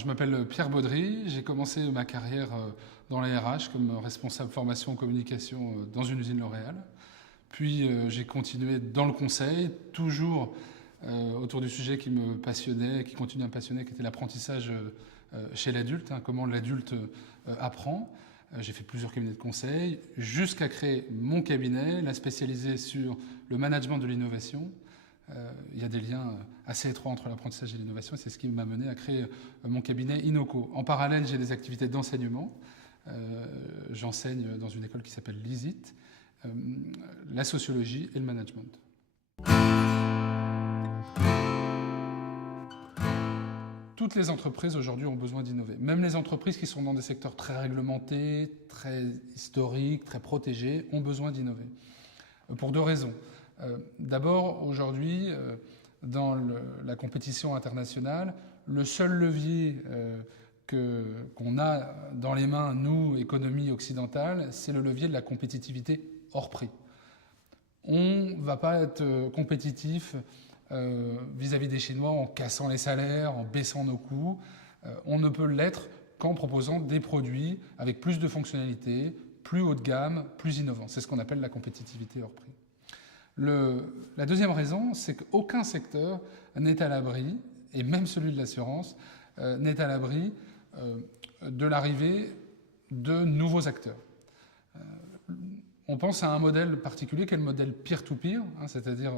Je m'appelle Pierre Baudry, j'ai commencé ma carrière dans la RH comme responsable formation et communication dans une usine L'Oréal. Puis j'ai continué dans le conseil, toujours autour du sujet qui me passionnait, qui continue à me passionner, qui était l'apprentissage chez l'adulte, comment l'adulte apprend. J'ai fait plusieurs cabinets de conseil, jusqu'à créer mon cabinet, la spécialiser sur le management de l'innovation. Il y a des liens assez étroits entre l'apprentissage et l'innovation, et c'est ce qui m'a mené à créer mon cabinet Inoco. En parallèle, j'ai des activités d'enseignement. J'enseigne dans une école qui s'appelle l'ISIT, la sociologie et le management. Toutes les entreprises aujourd'hui ont besoin d'innover. Même les entreprises qui sont dans des secteurs très réglementés, très historiques, très protégés, ont besoin d'innover. Pour deux raisons. D'abord, aujourd'hui, dans la compétition internationale, le seul levier qu'on a dans les mains, nous, économie occidentale, c'est le levier de la compétitivité hors prix. On ne va pas être compétitif vis-à-vis des Chinois en cassant les salaires, en baissant nos coûts. On ne peut l'être qu'en proposant des produits avec plus de fonctionnalités, plus haut de gamme, plus innovants. C'est ce qu'on appelle la compétitivité hors prix. La deuxième raison, c'est qu'aucun secteur n'est à l'abri, et même celui de l'assurance, n'est à l'abri de l'arrivée de nouveaux acteurs. On pense à un modèle particulier qui est le modèle peer-to-peer, c'est-à-dire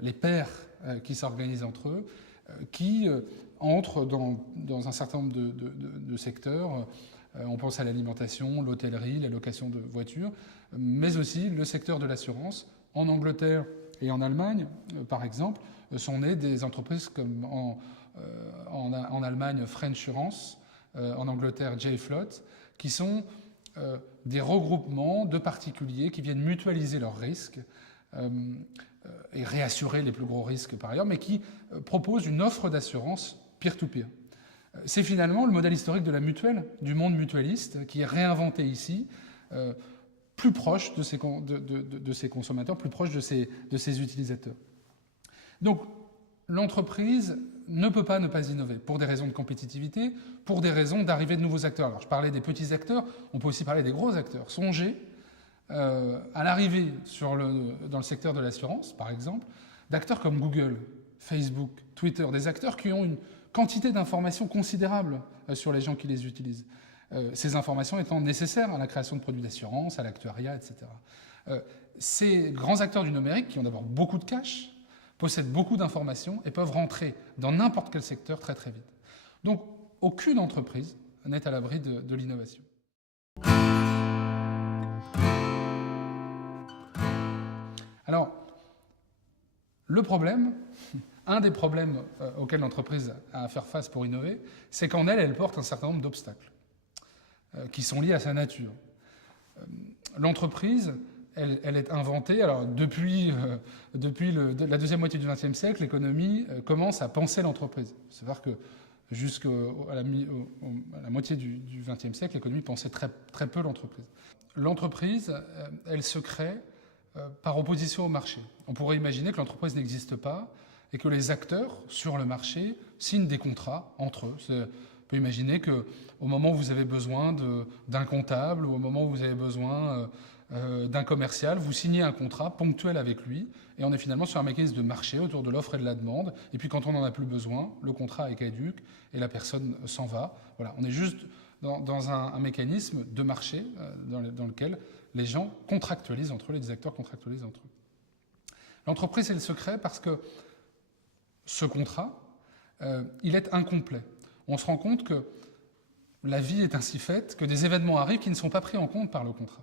les pairs qui s'organisent entre eux, qui entrent dans un certain nombre de secteurs. On pense à l'alimentation, l'hôtellerie, la location de voitures, mais aussi le secteur de l'assurance. En Angleterre et en Allemagne, par exemple, sont nées des entreprises comme en Allemagne Frenchurance, en Angleterre J-Float, qui sont des regroupements de particuliers qui viennent mutualiser leurs risques et réassurer les plus gros risques par ailleurs, mais qui proposent une offre d'assurance peer-to-peer. C'est finalement le modèle historique de la mutuelle, du monde mutualiste, qui est réinventé ici, plus proche de ses consommateurs, plus proche de ses utilisateurs. Donc, l'entreprise ne peut pas ne pas innover, pour des raisons de compétitivité, pour des raisons d'arrivée de nouveaux acteurs. Alors, je parlais des petits acteurs, on peut aussi parler des gros acteurs. Songez à l'arrivée dans le secteur de l'assurance, par exemple, d'acteurs comme Google, Facebook, Twitter, des acteurs qui ont une quantité d'informations considérable sur les gens qui les utilisent. Ces informations étant nécessaires à la création de produits d'assurance, à l'actuariat, etc. Ces grands acteurs du numérique, qui ont d'abord beaucoup de cash, possèdent beaucoup d'informations et peuvent rentrer dans n'importe quel secteur très très vite. Donc, aucune entreprise n'est à l'abri de l'innovation. Alors, le problème, un des problèmes auxquels l'entreprise a à faire face pour innover, c'est qu'en elle porte un certain nombre d'obstacles qui sont liés à sa nature. L'entreprise, elle est inventée, alors depuis la deuxième moitié du XXe siècle, l'économie commence à penser l'entreprise. Il faut savoir que jusqu'à la moitié du XXe siècle, l'économie pensait très, très peu l'entreprise. L'entreprise, elle se crée par opposition au marché. On pourrait imaginer que l'entreprise n'existe pas et que les acteurs sur le marché signent des contrats entre eux. On peut imaginer qu'au moment où vous avez besoin d'un comptable ou au moment où vous avez besoin d'un commercial, vous signez un contrat ponctuel avec lui et on est finalement sur un mécanisme de marché autour de l'offre et de la demande. Et puis quand on n'en a plus besoin, le contrat est caduc et la personne s'en va. Voilà, on est juste dans un mécanisme de marché dans lequel les gens contractualisent entre eux, les acteurs contractualisent entre eux. L'entreprise, elle se crée parce que ce contrat, il est incomplet. On se rend compte que la vie est ainsi faite que des événements arrivent qui ne sont pas pris en compte par le contrat.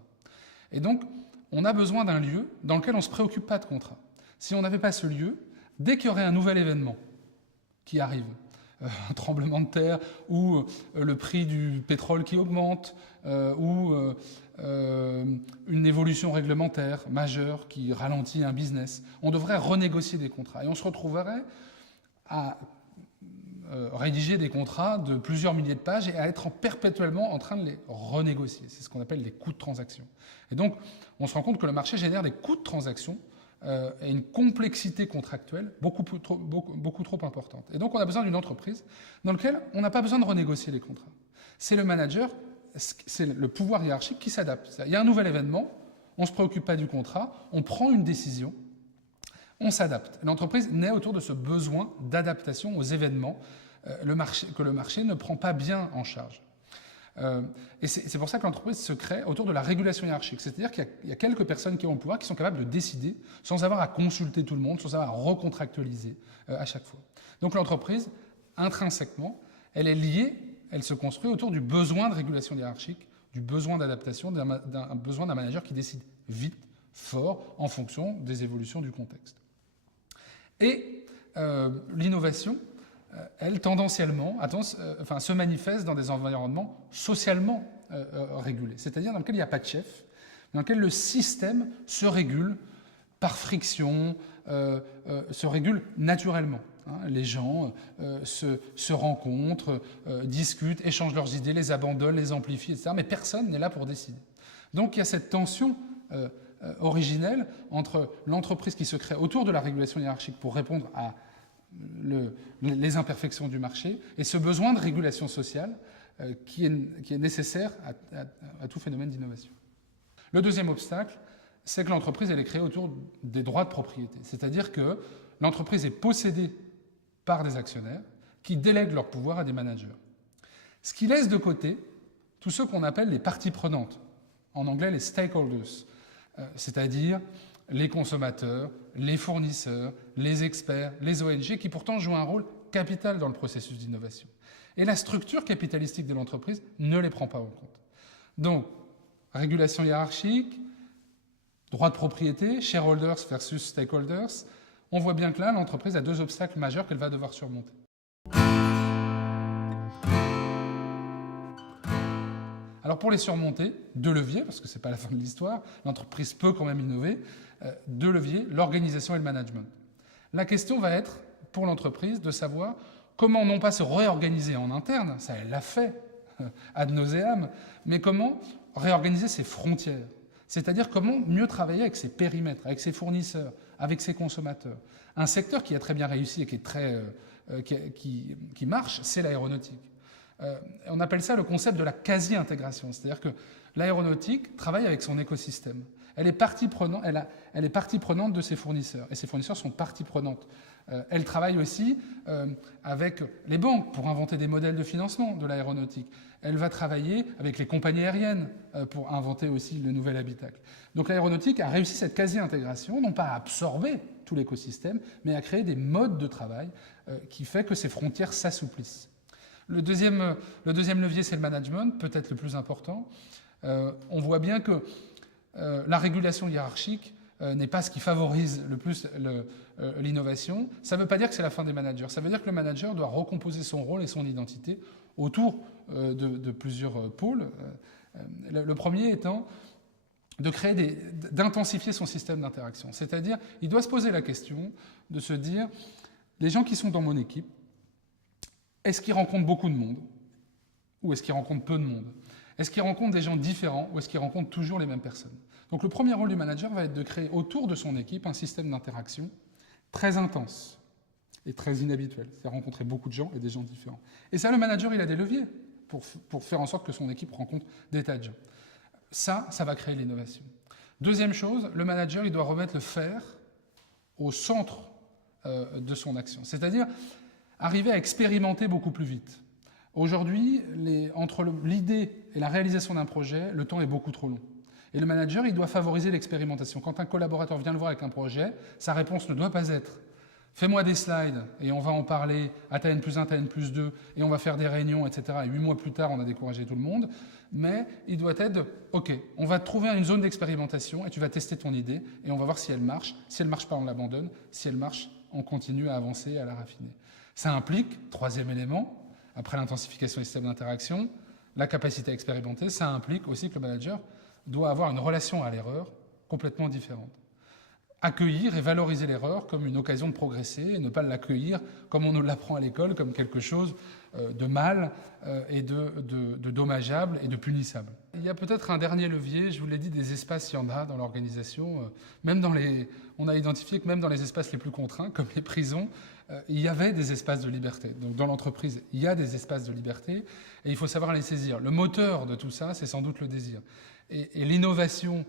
Et donc, on a besoin d'un lieu dans lequel on ne se préoccupe pas de contrat. Si on n'avait pas ce lieu, dès qu'il y aurait un nouvel événement qui arrive, un tremblement de terre ou le prix du pétrole qui augmente ou une évolution réglementaire majeure qui ralentit un business, on devrait renégocier des contrats et on se retrouverait à rédiger des contrats de plusieurs milliers de pages et à être perpétuellement en train de les renégocier. C'est ce qu'on appelle les coûts de transaction. Et donc, on se rend compte que le marché génère des coûts de transaction et une complexité contractuelle beaucoup trop importante. Et donc on a besoin d'une entreprise dans laquelle on n'a pas besoin de renégocier les contrats. C'est le manager, c'est le pouvoir hiérarchique qui s'adapte. Il y a un nouvel événement, on ne se préoccupe pas du contrat, on prend une décision, on s'adapte. L'entreprise naît autour de ce besoin d'adaptation aux événements que le marché ne prend pas bien en charge. Et c'est pour ça que l'entreprise se crée autour de la régulation hiérarchique. C'est-à-dire qu'il y a quelques personnes qui ont le pouvoir, qui sont capables de décider sans avoir à consulter tout le monde, sans avoir à recontractualiser à chaque fois. Donc l'entreprise, intrinsèquement, elle est liée, elle se construit autour du besoin de régulation hiérarchique, du besoin d'adaptation, d'un besoin d'un manager qui décide vite, fort, en fonction des évolutions du contexte. Et l'innovation, elle, tendanciellement, se manifeste dans des environnements socialement régulés, c'est-à-dire dans lesquels il n'y a pas de chef, dans lesquels le système se régule par friction, se régule naturellement. Les gens se rencontrent, discutent, échangent leurs idées, les abandonnent, les amplifient, etc. Mais personne n'est là pour décider. Donc il y a cette tension originelle entre l'entreprise qui se crée autour de la régulation hiérarchique pour répondre à les imperfections du marché et ce besoin de régulation sociale qui est nécessaire à tout phénomène d'innovation. Le deuxième obstacle, c'est que l'entreprise elle est créée autour des droits de propriété. C'est-à-dire que l'entreprise est possédée par des actionnaires qui délèguent leur pouvoir à des managers. Ce qui laisse de côté tous ceux qu'on appelle les parties prenantes, en anglais les stakeholders, c'est-à-dire les consommateurs, les fournisseurs, les experts, les ONG, qui pourtant jouent un rôle capital dans le processus d'innovation. Et la structure capitalistique de l'entreprise ne les prend pas en compte. Donc, régulation hiérarchique, droit de propriété, shareholders versus stakeholders, on voit bien que là, l'entreprise a deux obstacles majeurs qu'elle va devoir surmonter. Alors pour les surmonter, deux leviers, parce que ce n'est pas la fin de l'histoire, l'entreprise peut quand même innover, deux leviers, l'organisation et le management. La question va être, pour l'entreprise, de savoir comment non pas se réorganiser en interne, ça elle l'a fait ad nauseam, mais comment réorganiser ses frontières. C'est-à-dire comment mieux travailler avec ses périmètres, avec ses fournisseurs, avec ses consommateurs. Un secteur qui a très bien réussi et qui marche, c'est l'aéronautique. On appelle ça le concept de la quasi-intégration, c'est-à-dire que l'aéronautique travaille avec son écosystème. Elle est partie prenante de ses fournisseurs, et ses fournisseurs sont partie prenante. Elle travaille aussi avec les banques pour inventer des modèles de financement de l'aéronautique. Elle va travailler avec les compagnies aériennes pour inventer aussi le nouvel habitacle. Donc l'aéronautique a réussi cette quasi-intégration, non pas à absorber tout l'écosystème, mais à créer des modes de travail qui fait que ces frontières s'assouplissent. Le deuxième levier, c'est le management, peut-être le plus important. On voit bien que la régulation hiérarchique n'est pas ce qui favorise le plus l'innovation. Ça ne veut pas dire que c'est la fin des managers. Ça veut dire que le manager doit recomposer son rôle et son identité autour de plusieurs pôles. Le premier étant d'intensifier son système d'interaction. C'est-à-dire, il doit se poser la question de se dire, les gens qui sont dans mon équipe, est-ce qu'ils rencontrent beaucoup de monde ou est-ce qu'ils rencontrent peu de monde? Est-ce qu'ils rencontrent des gens différents ou est-ce qu'ils rencontrent toujours les mêmes personnes? Donc le premier rôle du manager va être de créer autour de son équipe un système d'interaction très intense et très inhabituel. C'est rencontrer beaucoup de gens et des gens différents. Et ça, le manager, il a des leviers pour faire en sorte que son équipe rencontre des tas de gens. Ça va créer l'innovation. Deuxième chose, le manager, il doit remettre le faire au centre de son action. C'est-à-dire arriver à expérimenter beaucoup plus vite. Aujourd'hui, entre l'idée et la réalisation d'un projet, le temps est beaucoup trop long. Et le manager, il doit favoriser l'expérimentation. Quand un collaborateur vient le voir avec un projet, sa réponse ne doit pas être « fais-moi des slides et on va en parler à N+1, N+2 et on va faire des réunions, etc. » Et 8 mois plus tard, on a découragé tout le monde. Mais il doit être « ok, on va trouver une zone d'expérimentation et tu vas tester ton idée et on va voir si elle marche. Si elle ne marche pas, on l'abandonne. Si elle marche, on continue à avancer, à la raffiner. » Ça implique, troisième élément, après l'intensification des systèmes d'interaction, la capacité à expérimenter, ça implique aussi que le manager doit avoir une relation à l'erreur complètement différente. accueillir et valoriser l'erreur comme une occasion de progresser et ne pas l'accueillir comme on nous l'apprend à l'école, comme quelque chose de mal et de dommageable et de punissable. Il y a peut-être un dernier levier, je vous l'ai dit, des espaces, il y en a dans l'organisation. On a identifié que même dans les espaces les plus contraints, comme les prisons, il y avait des espaces de liberté. Donc dans l'entreprise, il y a des espaces de liberté et il faut savoir les saisir. Le moteur de tout ça, c'est sans doute le désir. Et l'innovation,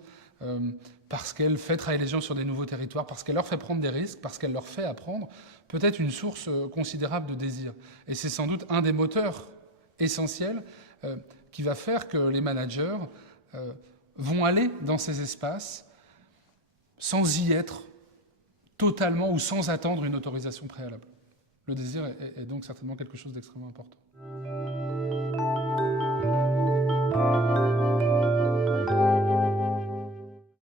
parce qu'elle fait travailler les gens sur des nouveaux territoires, parce qu'elle leur fait prendre des risques, parce qu'elle leur fait apprendre, peut être une source considérable de désir. Et c'est sans doute un des moteurs essentiels qui va faire que les managers vont aller dans ces espaces sans y être totalement ou sans attendre une autorisation préalable. Le désir est donc certainement quelque chose d'extrêmement important.